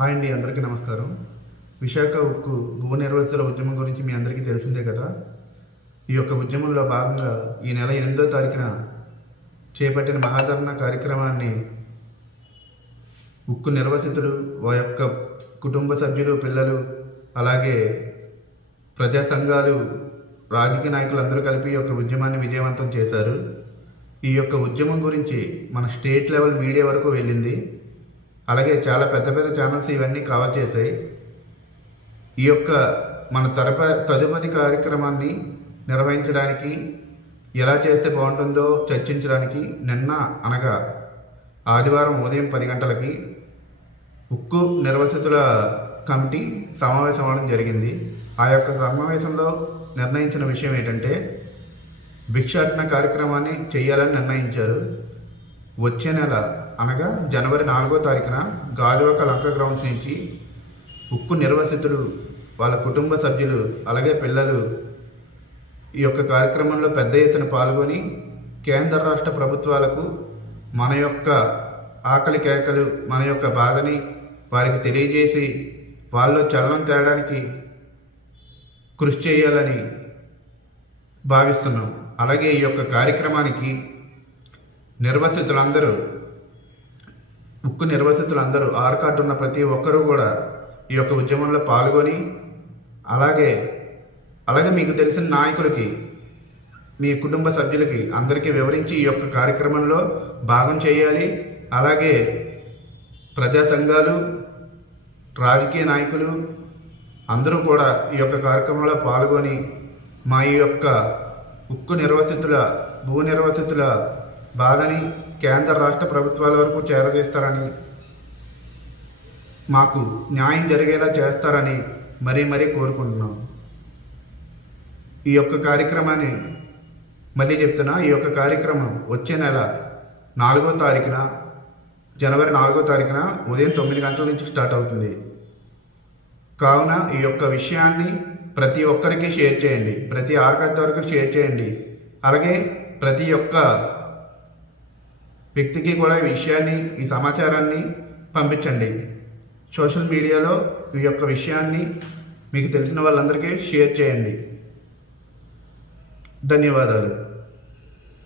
Hi అండి అందరికీ నమస్కారం. విశాఖ ఉక్కు భూ నిర్వహితుల ఉద్యమం గురించి మీ అందరికీ తెలిసిందే కదా? ఈ యొక్క ఉద్యమంలో భాగంగా ఈ నెల ఎనిమిదో తారీఖున చేపట్టిన మహాధరణ కార్యక్రమాన్ని ఉక్కు నిర్వసితులు వా యొక్క కుటుంబ సభ్యులు పిల్లలు అలాగే ప్రజా సంఘాలు రాజకీయ నాయకులు అందరూ కలిపి ఈ యొక్క ఉద్యమాన్ని విజయవంతం చేశారు. ఈ యొక్క ఉద్యమం గురించి మన స్టేట్ లెవెల్ మీడియా వరకు వెళ్ళింది. అలాగే చాలా పెద్ద పెద్ద ఛానల్స్ ఇవన్నీ కవర్ చేశాయి. ఈ యొక్క మన తరప తదుపరి కార్యక్రమాన్ని నిర్వహించడానికి ఎలా చేస్తే బాగుంటుందో చర్చించడానికి నిన్న అనగా ఆదివారం ఉదయం పది గంటలకి ఉక్కు నిర్వసితుల కమిటీ సమావేశం అవడం జరిగింది. ఆ యొక్క సమావేశంలో నిర్ణయించిన విషయం ఏంటంటే భిక్షాటన కార్యక్రమాన్ని చేయాలని నిర్ణయించారు. వచ్చే నెల అనగా జనవరి నాలుగో తారీఖున గాజువాక లంక గ్రౌండ్స్ నుంచి ఉక్కు నిర్వసితులు వాళ్ళ కుటుంబ సభ్యులు అలాగే పిల్లలు ఈ యొక్క కార్యక్రమంలో పెద్ద ఎత్తున పాల్గొని కేంద్ర రాష్ట్ర ప్రభుత్వాలకు మన యొక్క ఆకలి కేకలు మన యొక్క బాధని వారికి తెలియజేసి వాళ్ళు చలనం తేడానికి కృషి చేయాలని భావిస్తున్నాం. అలాగే ఈ యొక్క కార్యక్రమానికి నిర్వసితులందరూ ఉక్కు నిర్వసితులందరూ ఆర్ ఉన్న ప్రతి ఒక్కరూ కూడా ఈ యొక్క ఉద్యమంలో పాల్గొని అలాగే అలాగే మీకు తెలిసిన నాయకులకి మీ కుటుంబ సభ్యులకి అందరికీ వివరించి ఈ యొక్క కార్యక్రమంలో భాగం చేయాలి. అలాగే ప్రజా సంఘాలు రాజకీయ నాయకులు అందరూ కూడా ఈ యొక్క కార్యక్రమంలో పాల్గొని మా ఈ యొక్క ఉక్కు నిర్వసితుల భూ నిర్వసితుల బాధని కేంద్ర రాష్ట్ర ప్రభుత్వాల వరకు చేరదీస్తారని మాకు న్యాయం జరిగేలా చేస్తారని మరీ మరీ కోరుకుంటున్నాం. ఈ యొక్క కార్యక్రమాన్ని మళ్ళీ చెప్తున్నా ఈ యొక్క కార్యక్రమం వచ్చే నెల నాలుగో తారీఖున జనవరి నాలుగో తారీఖున ఉదయం తొమ్మిది గంటల నుంచి స్టార్ట్ అవుతుంది. కావున ఈ యొక్క విషయాన్ని ప్రతి ఒక్కరికి షేర్ చేయండి ప్రతి ఆర్కర్త వరకు షేర్ చేయండి. అలాగే ప్రతి ఒక్క వ్యక్తికి కూడా ఈ విషయాన్ని ఈ సమాచారాన్ని పంపించండి. సోషల్ మీడియాలో ఈ యొక్క విషయాన్ని మీకు తెలిసిన వాళ్ళందరికీ షేర్ చేయండి. ధన్యవాదాలు.